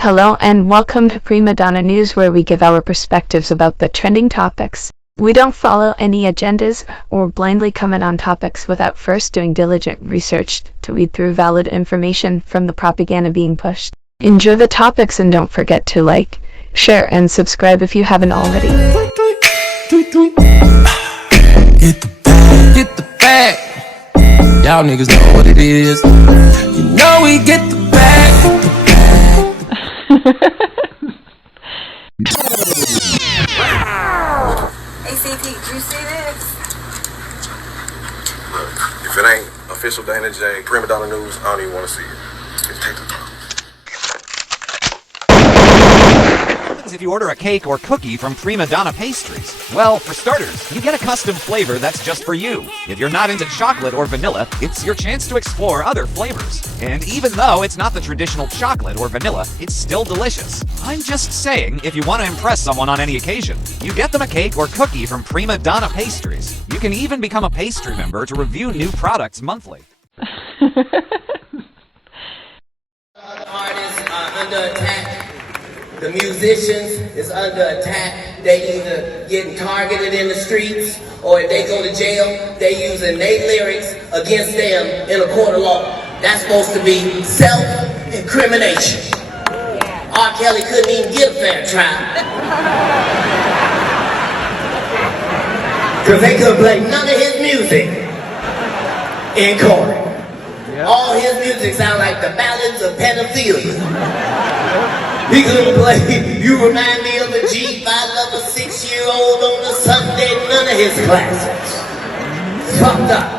Hello and welcome to Prima Donna News, where we give our perspectives about the trending topics. We don't follow any agendas or blindly comment on topics without first doing diligent research to weed through valid information from the propaganda being pushed. Enjoy the topics and don't forget to like, share, and subscribe if you haven't already. Get the bag, get the bag. Y'all niggas know what it is. You know we get the bag, get the bag. ACP, did you see this? Look, if it ain't official Dana J, Prima Donna News, I don't even want to see it. Just take the phone. If you order a cake or cookie from Prima Donna Pastries? Well, for starters, you get a custom flavor that's just for you. If you're not into chocolate or vanilla, it's your chance to explore other flavors. And even though it's not the traditional chocolate or vanilla, it's still delicious. I'm just saying, if you want to impress someone on any occasion, you get them a cake or cookie from Prima Donna Pastries. You can even become a pastry member to review new products monthly. Artists are under attack. The musicians is under attack. They either getting targeted in the streets, or if they go to jail, they using their lyrics against them in a court of law. That's supposed to be self-incrimination. R. Kelly couldn't even get a fair trial, because they couldn't play none of his music in court. All his music sound like the ballads of pedophilia. He couldn't play You Remind Me of a G5 of a 6-year-old on a Sunday, none of his classics. It's fucked up.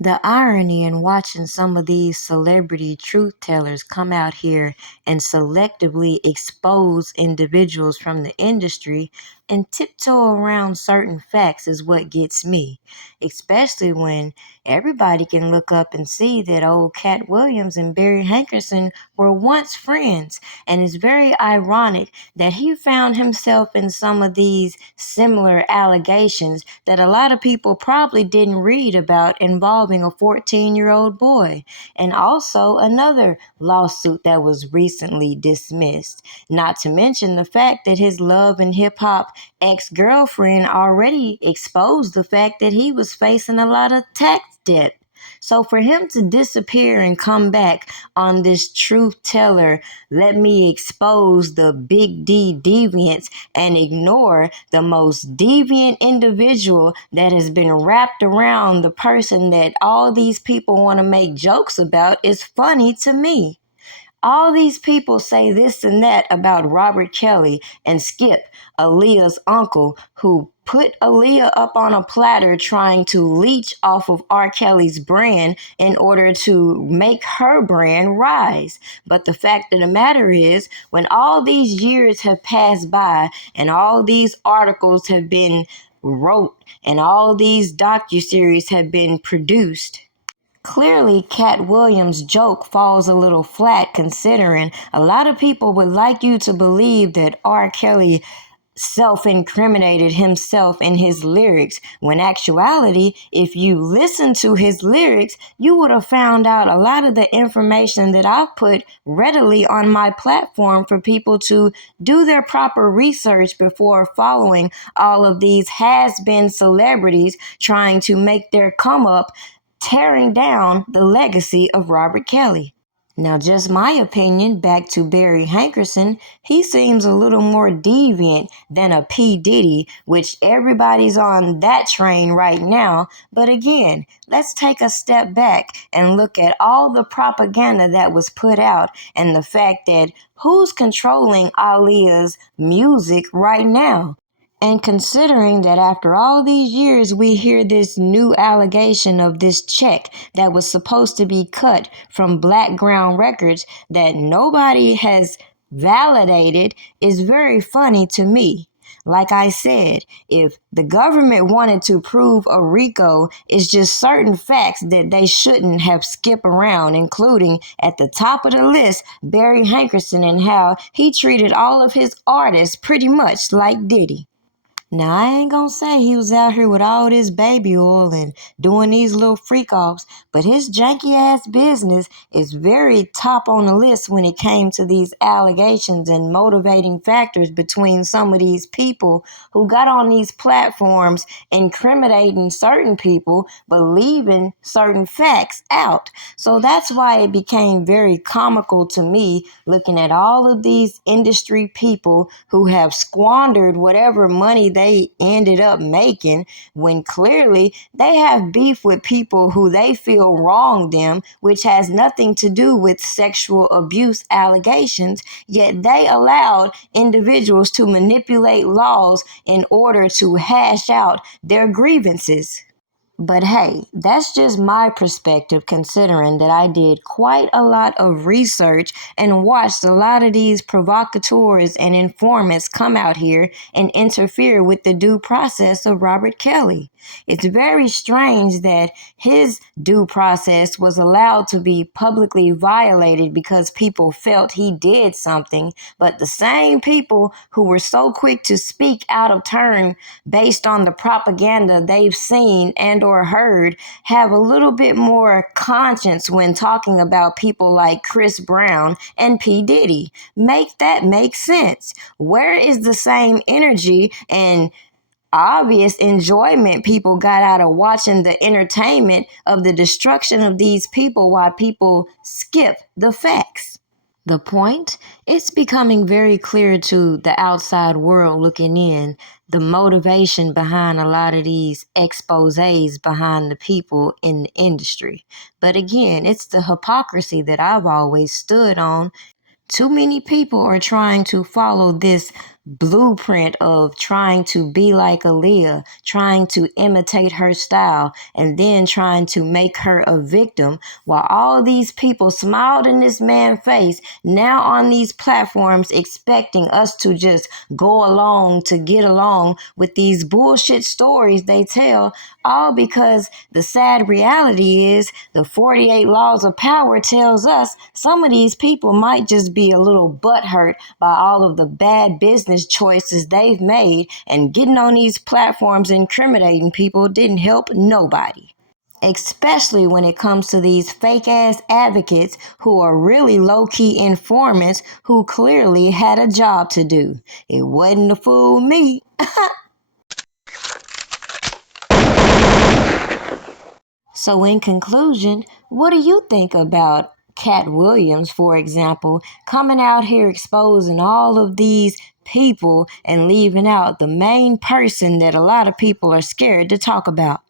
The irony in watching some of these celebrity truth tellers come out here and selectively expose individuals from the industry and tiptoe around certain facts is what gets me, especially when everybody can look up and see that old Katt Williams and Hankerson were once friends, and it's very ironic that he found himself in some of these similar allegations that a lot of people probably didn't read about involving a 14-year-old boy, and also another lawsuit that was recently dismissed. Not to mention the fact that his Love and Hip Hop ex-girlfriend already exposed the fact that he was facing a lot of tax debt. So for him to disappear and come back on this truth teller, let me expose the big D deviants, and ignore the most deviant individual that has been wrapped around the person that all these people want to make jokes about, is funny to me. All these people say this and that about Robert Kelly and Skip, Aaliyah's uncle, who put Aaliyah up on a platter trying to leech off of R. Kelly's brand in order to make her brand rise. But the fact of the matter is, when all these years have passed by and all these articles have been wrote and all these docuseries have been produced, clearly, Katt Williams' joke falls a little flat, considering a lot of people would like you to believe that R. Kelly self-incriminated himself in his lyrics, when actuality, if you listen to his lyrics, you would have found out a lot of the information that I've put readily on my platform for people to do their proper research before following all of these has-been celebrities trying to make their come up, tearing down the legacy of Robert Kelly. Now, just my opinion, back to Hankerson, he seems a little more deviant than a P. Diddy, which everybody's on that train right now. But again, let's take a step back and look at all the propaganda that was put out, and the fact that who's controlling Aaliyah's music right now? And considering that after all these years we hear this new allegation of this check that was supposed to be cut from Blackground Records that nobody has validated, is very funny to me. Like I said, if the government wanted to prove a RICO, it's just certain facts that they shouldn't have skipped around, including at the top of the list, Barry Hankerson and how he treated all of his artists pretty much like Diddy. Now, I ain't gonna say he was out here with all this baby oil and doing these little freak offs, but his janky ass business is very top on the list when it came to these allegations and motivating factors between some of these people who got on these platforms incriminating certain people but leaving certain facts out. So that's why it became very comical to me looking at all of these industry people who have squandered whatever money they ended up making when clearly they have beef with people who they feel wronged them, which has nothing to do with sexual abuse allegations, yet they allowed individuals to manipulate laws in order to hash out their grievances. But hey, that's just my perspective considering that I did quite a lot of research and watched a lot of these provocateurs and informants come out here and interfere with the due process of Robert Kelly. It's very strange that his due process was allowed to be publicly violated because people felt he did something, but the same people who were so quick to speak out of turn based on the propaganda they've seen and or heard have a little bit more conscience when talking about people like Chris Brown and P. Diddy. Make that make sense. Where is the same energy and obvious enjoyment people got out of watching the entertainment of the destruction of these people while people skip the facts? The point? It's becoming very clear to the outside world looking in the motivation behind a lot of these exposés behind the people in the industry. But again, it's the hypocrisy that I've always stood on. Too many people are trying to follow this blueprint of trying to be like Aaliyah, trying to imitate her style, and then trying to make her a victim, while all these people smiled in this man's face, now on these platforms expecting us to just go along to get along with these bullshit stories they tell, all because the sad reality is the 48 laws of power tells us some of these people might just be a little butthurt by all of the bad business choices they've made, and getting on these platforms incriminating people didn't help nobody. Especially when it comes to these fake ass advocates who are really low key informants who clearly had a job to do. It wasn't to fool me. So in conclusion, what do you think about Katt Williams, for example, coming out here exposing all of these people and leaving out the main person that a lot of people are scared to talk about?